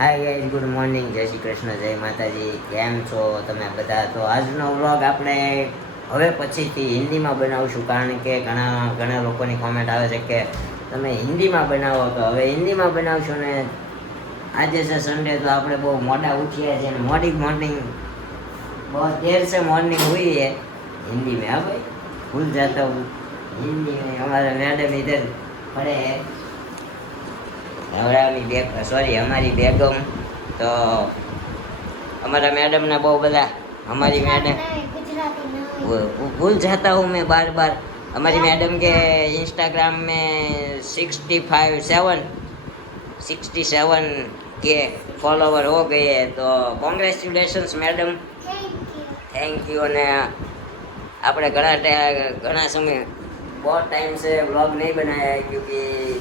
Hi guys, good morning, જય શ્રી કૃષ્ણ, જય માતાજી. કેમ છો તમે બધા? તો આજનો વ્લોગ આપણે હવે પછીથી હિન્દીમાં બનાવશું, કારણ કે ઘણા લોકોની કોમેન્ટ આવે છે કે તમે હિન્દીમાં બનાવો. તો હવે હિન્દીમાં બનાવશું. ને આજે છે સન્ડે, તો આપણે બહુ મોડા ઉઠીએ છીએ અને મોર્નિંગ બહુ देर से मॉर्निंग हुई है हिंदी में. हाँ भाई, भूल जाता हूँ हिंदी में. हमारा मैडम इधर खड़े हैं, हमारी बेगम. तो हमारा मैडम ने बहुत बड़ा, हमारी मैडम भूल जाता हूँ मैं बार बार. हमारी मैडम के इंस्टाग्राम में 67 के फॉलोवर हो गए हैं. तो कॉन्ग्रेचुलेशंस मैडम, थैंक यू. અને આપણે ઘણા समय बहुत टाइम से व्लॉग नहीं बनाया है, क्योंकि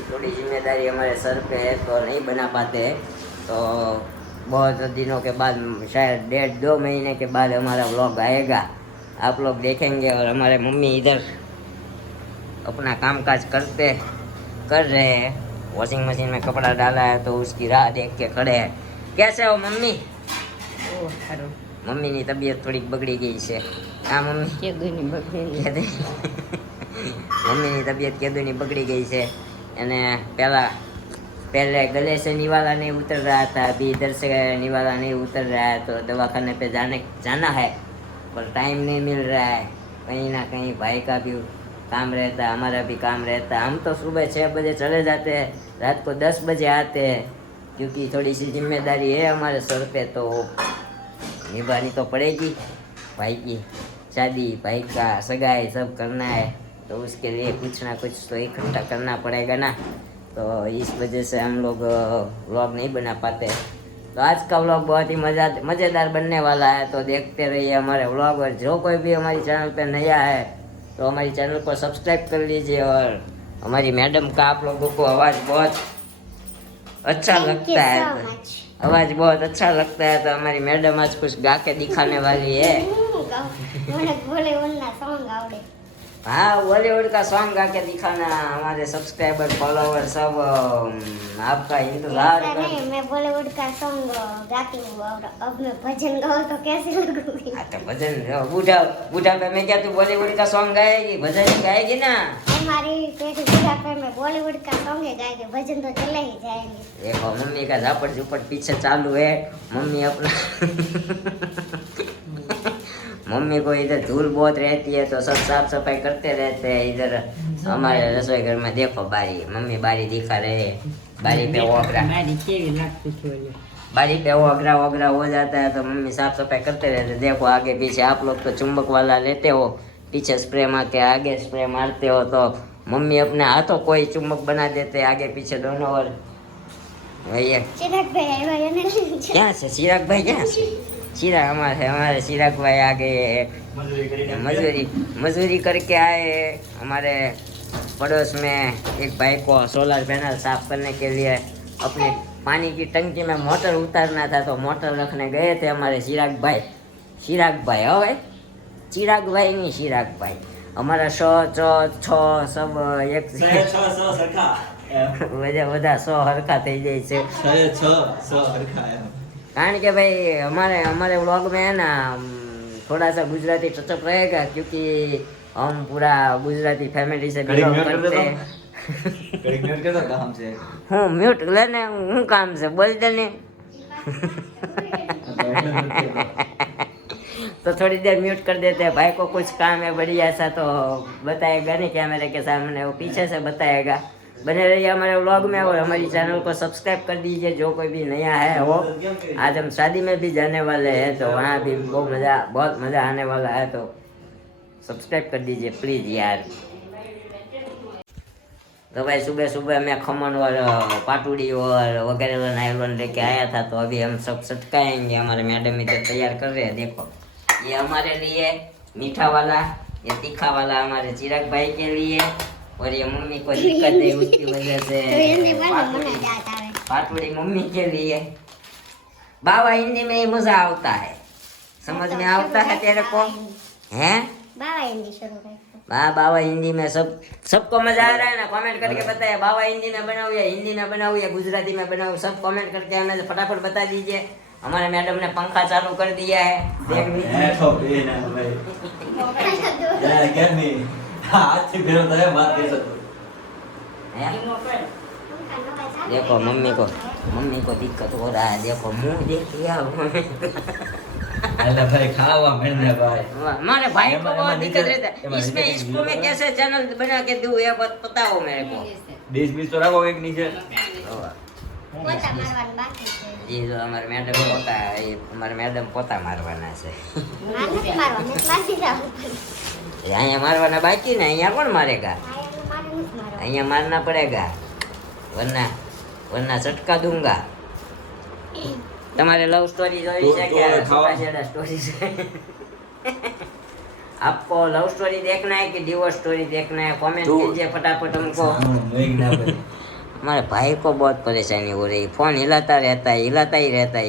थोड़ी जिम्मेदारी हमारे सर पे है, तो नहीं बना पाते. तो बहुत दिनों के बाद, शायद 1.5-2 महीने के बाद हमारा व्लॉग आएगा, आप लोग देखेंगे. और हमारे मम्मी इधर अपना कामकाज कर रहे हैं. वॉशिंग मशीन में कपड़ा डाला है, तो उसकी राह देख के खड़े हैं. कैसे हो मम्मी? મમ્મીની તબિયત થોડીક બગડી ગઈ છે. હા મમ્મી, મમ્મીની તબિયત કેદુની બગड़ी गई છે. અને पहले गले से निवाला नहीं उतर रहा था, अभी इधर से निवाला नहीं उतर रहा है. तो दवाखाने पे जाना है, पर टाइम नहीं मिल रहा है. कहीं ना कहीं भाई का भी काम रहता है, हमारा भी काम रहता है. हम तो सुबह 6 बजे चले जाते हैं, रात को 10 बजे आते हैं, क्योंकि थोड़ी सी जिम्मेदारी है हमारे सर पे, तो निभानी तो पड़ेगी. भाई की शादी, भाई का सगाई सब करना है, तो उसके लिए कुछ ना कुछ तो इकट्ठा करना पड़ेगा ना. तो इस वजह से हम लोग व्लॉग नहीं बना पाते. तो आज का व्लॉग बहुत ही मज़ेदार बनने वाला है, तो देखते रहिए हमारे व्लॉग. और जो कोई भी हमारी चैनल पे नया है, तो हमारी चैनल को सब्सक्राइब कर लीजिए. और हमारी मैडम का आप लोगों को आवाज़ बहुत अच्छा लगता है, आवाज़ बहुत अच्छा लगता है. तो हमारी मैडम आज कुछ गा के दिखाने वाली है. हाँ, बॉलीवुड का सॉन्ग गा के दिखाना. हमारे सब्सक्राइबर, फॉलोवर सब आपका इंतजार कर. नहीं, मैं बॉलीवुड का सॉन्ग गाती हूँ, और अब मैं भजन गाऊँ तो कैसे लगूंगी? हाँ, तो भजन बुढ़ापे में क्या तू बॉलीवुड का सॉन्ग गाएगी? भजन ही गाएगी ना. हमारी पेट बुढ़ापे में बॉलीवुड का सॉन्ग ही गाएगी, भजन तो चले ही जाएंगे. देखो, मम्मी का झापड़ झुपड़ पीछे चालू है. मम्मी अपना मम्मी को इधर धूल बहुत रहती है, तो सब साफ सफाई करते रहते हैं. इधर हमारे रसोई घर में देखो, मम्मी बारी दिखा रहे हैं. बारी पे ओगरा हो जाता है, तो मम्मी साफ सफाई करते रहते हैं. देखो आगे पीछे, आप लोग तो चुंबक वाला लेते हो, पीछे स्प्रे मार के आगे स्प्रे मारते हो. तो मम्मी अपने हाथों को ही चुंबक बना देते हैं, आगे पीछे दोनों. और भैया क्या से चिराग भाई, क्या से चिराग हमारे चिराग भाई आ गए हैं. मजदूरी करके आए हैं. हमारे पड़ोस में एक भाई को सोलर पैनल साफ करने के लिए अपने पानी की टंकी में मोटर उतारना था, तो मोटर रखने गए थे हमारे चिराग भाई. हो भाई, चिराग भाई नहीं, चिराग भाई. हमारा 100 सब एक બધા 100 હરખા થઈ જાય છે. कारण के भाई हमारे व्लॉग में है ना, थोड़ा सा गुजराती टचअप रहेगा, क्योंकि हम पूरा गुजराती फैमिली से बिलोंग करते हैं. हूँ म्यूट लेने हूँ काम से बोल देने. तो थोड़ी देर म्यूट कर देते हैं. भाई को कुछ काम है बढ़िया सा, तो बताएगा नहीं कैमरे के सामने, वो पीछे से बताएगा. बने रहिए हमारे व्लॉग में, और हमारी चैनल को सब्सक्राइब कर दीजिए जो कोई भी नया है वो. आज हम शादी में भी जाने वाले हैं, तो वहाँ भी बहुत मज़ा आने वाला है. तो सब्सक्राइब कर दीजिए प्लीज़ यार. तो भाई सुबह मैं खमन और पाटूड़ी और वगैरह नायलॉन लेके आया था, तो अभी हम सब सटकाएंगे. हमारे मैडम इधर तैयार कर रहे हैं. देखो, ये हमारे लिए मीठा वाला, ये तीखा वाला हमारे चिराग भाई के लिए, और ये मम्मी को दिक्कत है उसकी वजह से पाटूड़ी मम्मी के लिए. बाबा, हिंदी में ही मजा आता है, समझ में आता है तेरे को? हैं बाबा हिंदी शुरू कर. हाँ बाबा हिंदी में सबको मजा आ रहा है ना? कमेंट करके बताइए बाबा हिंदी में बनाओ या हिंदी में बनाओ या गुजराती में बनाओ, सब कमेंट करके हमें फटाफट बता दीजिए। हमारे मैडम ने पंखा चालू कर दिया है, देख लीजिए। देखो मम्मी को दिक्कत हो रहा है, देखो मुंह देखिए। अरे भाई खावा मैंने भाई हमारे भाई को बहुत दिक्कत रहता है इसमें, इसको मैं कैसे चैनल बना के दूं ये बताओ मेरे को। 20-20 तो रखोगे कि नीचे? પોતા મારવાનું બાકી છે. ये जो हमारे मैडम पोता है, ये हमारे मैडम पोता मारवाना છે। મારે મારવાનું મારી જાવ. અહીંયા મારવાના બાકી ને, અહીંયા કોણ મારેगा? આયા મારે નથી મારવાનું. અહીંયા मारना पड़ेगा, वरना झटका दूंगा। तुम्हारे लव स्टोरी जोई है क्या? छोटा छोटा स्टोरी से आपको लव स्टोरी देखना है कि डिवोर्स स्टोरी देखना है? कमेंट कीजिए फटाफट हमको। हमारे भाई को बहुत परेशानी हो रही, फोन हिलाता रहता है, हिलाता ही रहता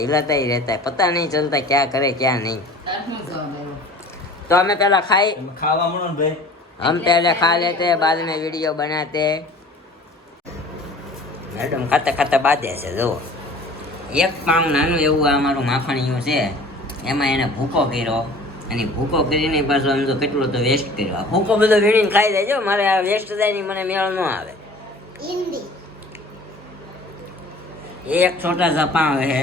है, पता नहीं चलता क्या करे क्या नहीं। तो हमें पहला खाई, खावा मनो भाई, हम पहले खा लेते हैं, बाद में वीडियो बनाते हैं। મેડમ ખાતા ખાતા બાંધે છે જો, એક પાઉં નાનું એવું આ અમારું માખણીયું છે, એમાં એને ભૂકો કર્યો, અને ભૂકો કરીને પાછો આમ તો કેટલો તો વેસ્ટ કર્યો। આ ભૂકો બધો વીણીને ખાઈ જાય, જો મારે આ વેસ્ટ જાય ની મને મેળ ન આવે। હિન્દી एक छोटा सा पाँव है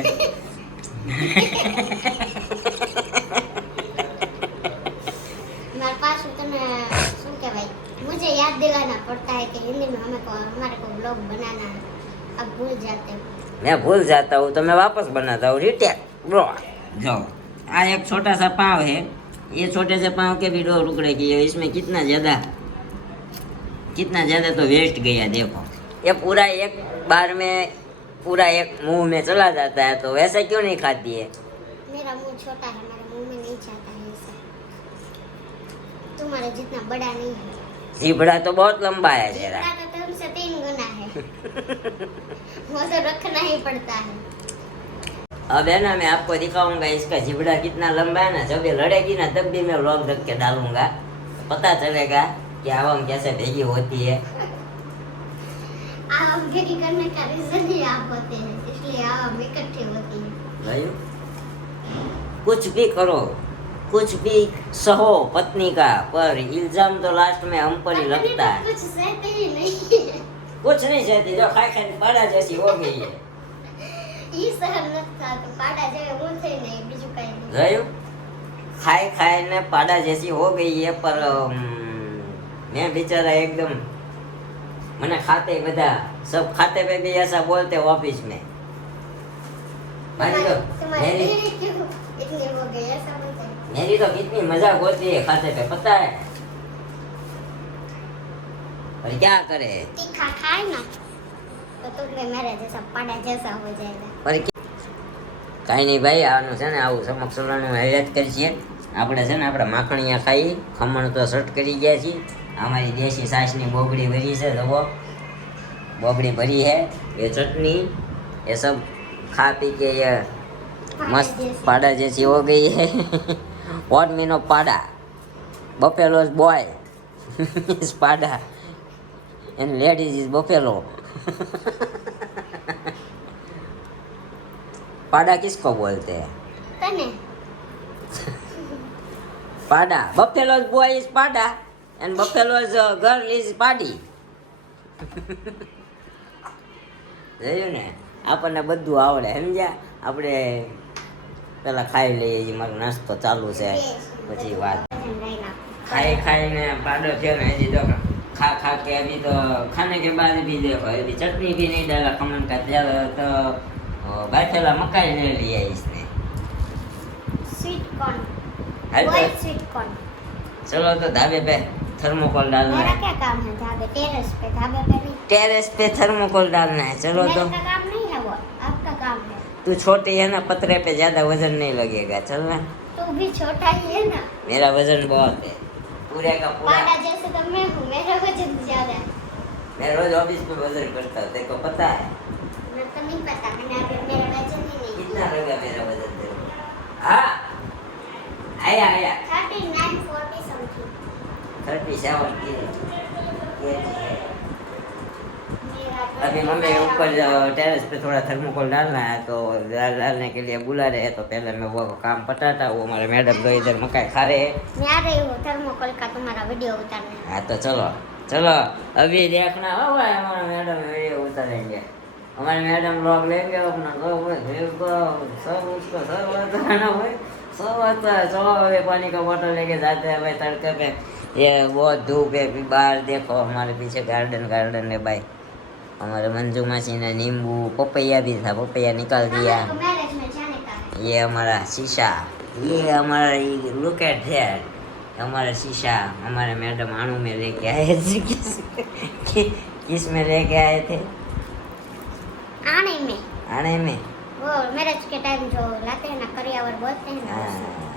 मेरे पास उतना શું કહેવાય, मुझे याद दिलाना पड़ता है कि हिंदी में हमारे को ब्लॉग बनाना है, अब भूल जाते हो। मैं भूल जाता हूँ तो मैं वापस बनाता हूँ रिटेक ब्रो। जो आ एक छोटा सा पाँव है, ये छोटे से पाँव के भी 2 टुकड़े किए, इसमें कितना ज़्यादा तो वेस्ट गया। देखो ये पूरा एक बार में पूरा एक मुंह में चला जाता है, तो वैसे क्यों नहीं खाती है? मेरा मुंह छोटा है, मेरे मुंह में नहीं जाता है ऐसा, तुम्हारे जितना बड़ा नहीं है। जीभड़ा तो बहुत लंबा है तेरा। जितना तो तुमसे 3 गुना है वो तो रखना ही पड़ता है। अब है ना, मैं आपको दिखाऊंगा इसका जीभड़ा कितना लंबा है ना। जब ये लड़ेगी ना तब भी मैं व्लॉग रख के डालूंगा, पता चलेगा कि आवाम कैसे भेगी होती है। आवाम भेगी करने का रीजन ही आप होते हैं, इसलिए आवाम इकट्ठी होती है। भाई कुछ भी करो, कुछ भी सहो पत्नी का, पर इल्जाम तो लास्ट में हम पर ही लगता है। कुछ सहते ही नहीं है, कुछ नहीं सहती, जो खाई खाई पाड़ा जैसी हो गई है। ये सहन लगता तो पाड़ा जाए मुंह से नहीं, बीजू कहीं नहीं। गयो खाई खाई ने पाड़ा जैसी हो गई है, पर मैं बेचारा एकदम, मैंने खाते बता सब खाते पे भी ऐसा बोलते ऑफिस में। तुम्हारी मेरी डेरी क्यों इतनी हो गई ऐसा बोलते हैं। मेरी तो कितनी मजाक होती है खाते पे, पता है? पर क्या करे, तीखा खाए ना तो तुमने मेरे जैसा पाड़ा जैसा हो जाएगा। पर કાંઈ નહીં ભાઈ, આનું છે ને આવું સમક્ષવાનું હેલ્થ કરીએ આપણે। છે ને આપણે માખણીયા ખાઈ, ખમણ તો સટ કરી ગયા છીએ। અમારી દેશી છાશની બોબડી ભરી છે, જુઓ બોબડી भरी है। ये चटनी ये सब खा पी के ये मस्त पाड़ा जैसी हो गई है। वॉट मीन ऑफ पाड़ा, बफेलोज बॉय इज पाड़ा एंड लेडीज इज बफेलो। पाड़ा किसको बोलते हैं? तने पाड़ा, बफेलोज बॉय इज पाड़ा एंड बफेलोज गर्ल इज पाडी। જોયું ને, આપણને બધું આવડે, સમજ્યા? આપણે પેલા ખાઈ લઈએ, હજી મારો નાસ્તો ચાલુ છે, પછી વાત। खाई खाई ने पाडो थे ना, हजी तो खा खा के अभी तो खाने के बाद भी देखो अभी चटनी भी नहीं डाला खमन का तेल, तो बैठेला मकाई ले लिया इसने। स्वीट कॉर्न, हाल तो व्हाइट स्वीट कॉर्न। चलो तो धाबे पे थर्मोकोल डालना मेरा है, क्या काम है ढाबे, टेरेस पे, ढाबे पे नहीं। टेरेस पे थर्मोकोल डालना है। चलो मेरा तो का काम नहीं है वो, आपका काम है। तू छोटी है ना, पतरे पे ज्यादा वजन नहीं लगेगा, चलना। तू भी छोटा ही है ना, मेरा वजन बहुत है, पूरे का पूरा। पाड़ा जैसे तो मैं हूँ, मेरा वजन ज्यादा है। मैं रोज ऑफिस में वजन करता हूँ, तेरे को पता है? मैं तो नहीं पता, मैंने अभी मेरा वजन ही नहीं कितना लगा मेरा वजन तेरे को? हाँ आया आया 39 40 समथिंग। 30 चावल की अभी मम्मी ऊपर टेरेस पे थोड़ा थर्मोकोल डालना है, तो डालने के लिए बुला रहे हैं। तो पहले मैं वो काम पटाता, वो हमारे मैडम तो इधर मकाई खा रहे हैं। मैं आ रही हूँ थर्मोकोल का तुम्हारा वीडियो उतारने। हाँ तो चलो चलो अभी देखना हो भाई, हमारा मैडम वीडियो उतारेंगे, हमारे मैडम ब्लॉग लेंगे अपना, सब उसको सब आता है ना भाई, सब आता है। चलो अभी पानी का बोतल लेके जाते हैं भाई तड़के पे, ये बहुत धूप है। अभी बाहर देखो हमारे पीछे गार्डन है भाई, हमारे मंजू मासी ने नींबू पपैया भी था, पपैया निकाल दिया। मैरिज में जाने का है। ये हमारा शीशा, ये हमारा लुक एट दैट, हमारा शीशा हमारे मैडम आणु में लेके आए थे। किस में लेके आए थे? आने में वो मैरिज के टाइम जो लाते हैं ना, करियावर बोलते हैं ना।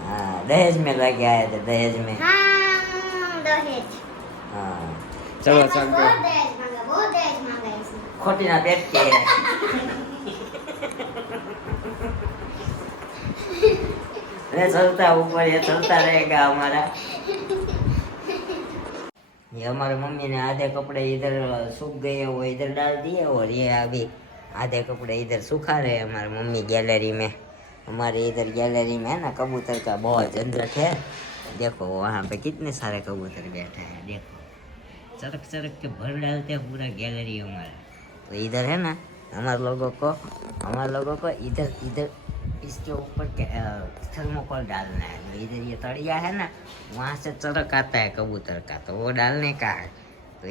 हाँ, दहेज में लेके आए थे, दहेज में। हाँ दहेज। हाँ चलो चलते बहुत दहेज मांगा इसने। खोटी ना पेट के ये चलता ऊपर, ये चलता रहेगा हमारा। ये हमारे मम्मी ने आधे कपड़े इधर सूख गए वो इधर डाल दिए, और ये अभी आधे कपड़े इधर सुखा रहे हैं हमारी मम्मी गैलरी में। हमारे इधर गैलरी में है ना कबूतर का बहुत झंझट है। देखो वहाँ पे कितने सारे कबूतर बैठे हैं, देखो चरक चरक के भर डालते हैं पूरा गैलरी हमारा। तो इधर है ना हमारे लोगों को इधर इधर इसके ऊपर थर्मोकोल डालना है। तो इधर ये तड़िया है ना, वहाँ से चरक आता है कबूतर का, तो वो डालने का है। तो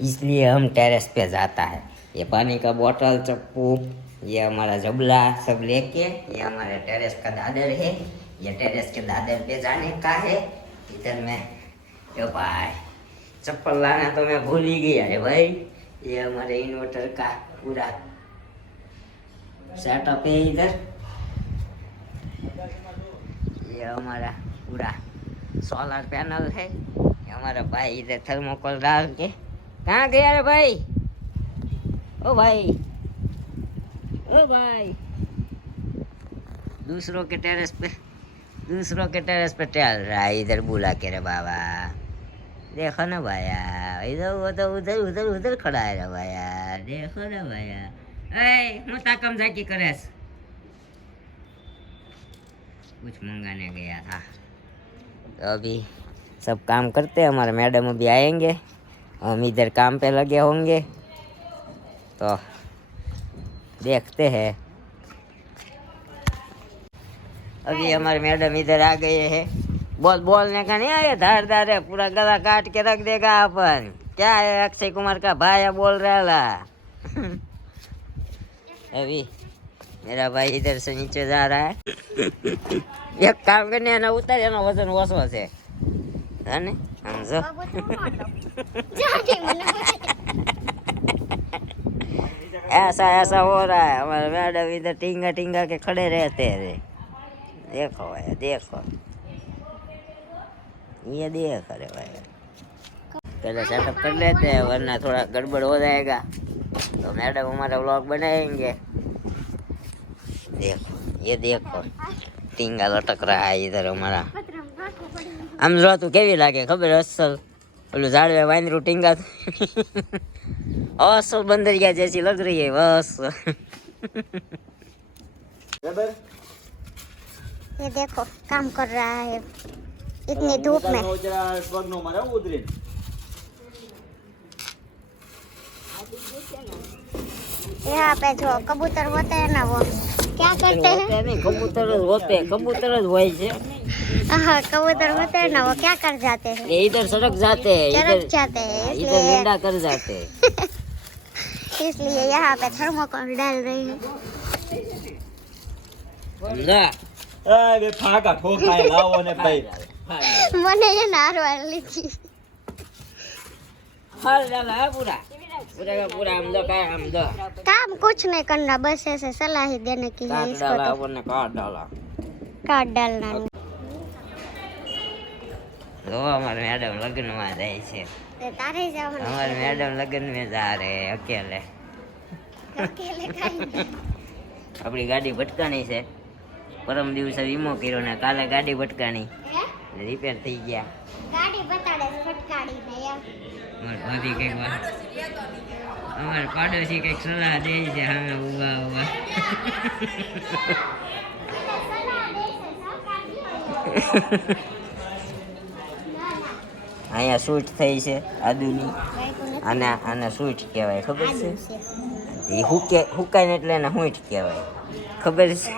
इसलिए हम टेरेस पे जाता है। ये पानी का बोतल, चप्पू, ये हमारा जबला सब लेके, ये हमारे टेरेस का दादर है। ये टेरेस के दादर पे जाने का है। इधर में यो भाई चप्पल लाना तो मैं भूल ही गया है भाई। ये हमारे इन्वर्टर का पूरा सेटअप है इधर। ये हमारा पूरा सोलर पैनल है। ये हमारा भाई इधर थर्मोकोल डाल के कहाँ गया रे भाई? ओ भाई, ओ भाई, दूसरों के टेरेस पे टहल रहा है इधर बुला के रे बाबा। देखो ना भैया, इधर वो तो उधर खड़ा है रे भैया, देखो ना भैया। ए मोटा कम जाकी करेस, कुछ मंगाने गया था। तो अभी सब काम करते हैं, हमारे मैडम अभी आएंगे, हम इधर काम पे लगे होंगे, तो देखते हैं। अभी हमारे मैडम इधर आ गए हैं। बोलने का नहीं आया, धारदार है, पूरा गला काट के रख देगा अपन। क्या है अक्षय कुमार का भाई बोल रहा ला। अभी मेरा भाई इधर से नीचे जा रहा है। एक काम करने ना उतर ना, वजन ओछो છે ને સમજો। ऐसा हो रहा है, हमारे मैडम इधर टिंगा के खड़े रहते हैं। देखो भाई, देखो ये देख रहे भाई। पहले सेटअप कर लेते हैं वरना थोड़ा गड़बड़ हो जाएगा। तो मैडम हमारा व्लॉग बनाएंगे। देखो ये देखो टिंगा लटक रहा है इधर हमारा। आम जो तू केवी लागे खबर असल, बोलो झाड़वे वाइनरू टिंगा असल बंदरिया जैसी लग रही है बस। ये देखो काम कर रहा है इतनी धूप में। यहाँ पे जो कबूतर होते हैं ना, वो क्या करते हैं? नहीं कबूतर होते हैं, कबूतर હોય છે। हाँ कबूतर होते हैं ना, वो क्या कर जाते हैं? ये इधर सड़क जाते हैं, चरक जाते हैं, इधर इसलिए निंदा कर जाते हैं। इसलिए यहाँ पे थर्मोकोल डाल रही है। समझा? એ ફાકા ઠોકાય લાવો ને ભાઈ મને ये नारवा लीची हाल डाला है पूरा पूरा का पूरा हम दो काम कुछ नहीं करना, बस ऐसे सलाह ही देने की है काट इसको। डाला तो अपन ने काट डाला। काट डालना है। तो हमारे मैडम लगन में जाए छे। ते तारे जाओ ना। हमारे मैडम लगन में जा रहे हैं अकेले। अकेले खाएंगे। अपनी गाड़ी भटकानी છે, પરમ દિવસે વીમો કર્યો ને કાલે ગાડી ભટકાણી। हैं? રિપેર થઈ ગયા. ગાડી બતાડે છે ફટકાડીને એમ. અમાર ભાભી કંઈક અમાર પાડોશી કંઈક સલાહ દે છે સામે ઉભા ઉભા. અહીંયા શૂટ થઈ છે આદુની. આને શૂટ કહેવાય ખબર છે? એ હુકાય ને એટલે એને હુંઠ કહેવાય ખબર છે?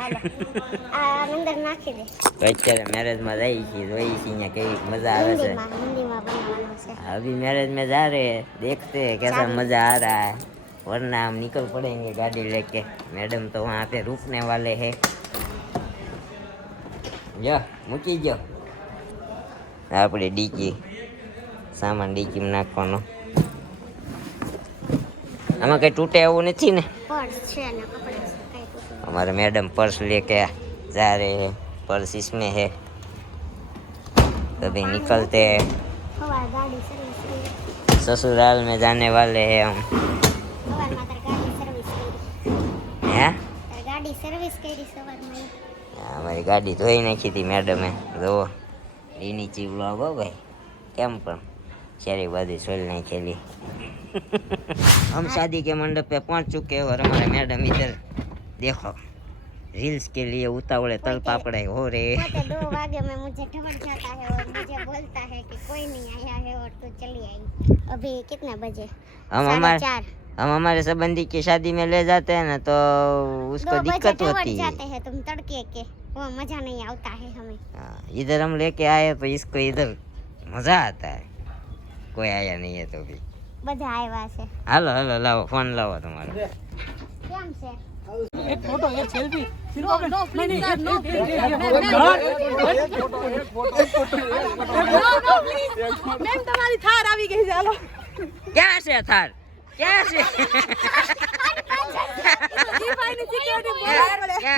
આ અંદર નાખી દે. તો અત્યારે મેરેજમાં જઈએ છીએ, જોઈએ છીએ અહીંયા કેવી મજા આવે છે. હિન્દીમાં બનાવવાનું છે. अभी मैरिज में जा रहे हैं, देखते हैं कैसा मजा आ रहा है, वरना हम निकल पड़ेंगे गाड़ी लेके. मैडम तो वहाँ पे रुकने वाले हैं. જો મૂકી ગયો આપણે ડીકી, સામાન ડીકીમાં નાખવાનો. આમાં કઈ તૂટે એવું નથી ને? પર્સ છે ને કપડાં છે, કાંઈ પૂછો. हमारे मैडम पर्स लेके जा रहे हैं, पर्स इसमें है. कभी निकलते हैं, સવાર ગાડી સર્વિસ કરી. ससुराल में जाने वाले हैं हम. સવારમાં તાર ગાડી સર્વિસ કરી. हैं? તાર ગાડી સર્વિસ કરી સવારમાં. અમારી ગાડી ધોઈ નાખી હતી મેડમે. જુઓ એની ચીવલો હો ભાઈ, કેમ પણ सारी बातें सोल नहीं खेली. हम शादी के मंडप पे पहुंच चुके हैं और हमारे मैडम इधर देखो रील्स के लिए उतावले तल पापड़े हो रहे हैं. पोते 2 वागे में मुझे ढबक जाता है और मुझे बोलता है कि कोई नहीं आया है और तू चली आई. अभी कितने बजे? हम हमारे संबंधी की शादी में ले जाते हैं ना तो उसको 2 बजे दिक्कत ढबक होती है. जाते हैं तुम तड़के के, वो मजा नहीं आता है हमें. हाँ, इधर हम लेके आए तो इसको इधर मजा आता है. कोई आया नहीं है तो भी. બધા આવ્યા છે. હાલો હાલો લાવો ફોન લાવો તમારો. કેમ છે? एक फोटो एक सेल्फी मैम तुम्हारी थार આવી ગઈ છે હાલો ક્યાં છે થાર? ક્યાં છે? દીપાની સિક્યોરિટી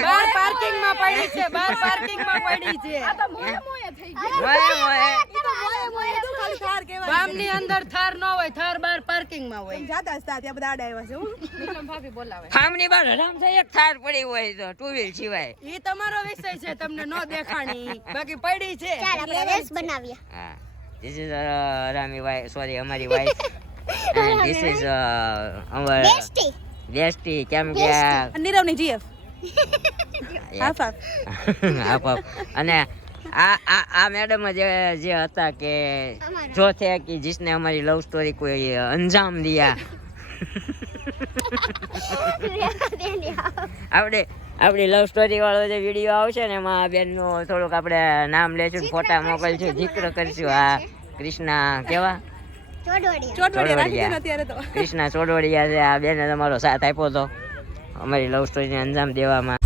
બાર પાર્કિંગ માં પડી છે, બાર પાર્કિંગ માં પડી છે. આ તો મોય મોય થઈ ગઈ. મોય મોય. ઈ તો મોય મોય તો ખાલી થાર કહેવાય. ગામની અંદર થાર ન હોય, થાર બાર પાર્કિંગ માં હોય. જાતા હતા ત્યાં બધા આડા આવ્યા છે. હું નીલમ ભાભી બોલાવે. ખામની બાર હરામ છે એક થાર પડી હોય તો ટુ વ્હીલ સિવાય. ઈ તમારો વિષય છે, તમને ન દેખાણી, બાકી પડી છે. ચાલ આપણે રેસ બનાવીએ. હા, ધીસ ઇઝ રામી વાઇફ, સોરી અમારી wife. and this is our bestie. bestie કેમ કે નીરવની GF half half. Half half. અને આ મેડમ જે હતા કે જો थे कि जिसने हमारी लव स्टोरी कोई अंजाम दिया. આપણી લવ સ્ટોરી વાળો જે વિડીયો આવશે ને એમાં આ બેનનું થોડુંક આપણે નામ લેશું, ફોટા મોકલશું, જિક્ર કરશું. આ કૃષ્ણા કેવા ચોડવડિયા. રાખી દે અત્યારે તો. કૃષ્ણા ચોડવડિયા છે. આ બેને તમારો સાથ આપ્યો હતો અમારી લવ સ્ટોરીને અંજામ દેવામાં.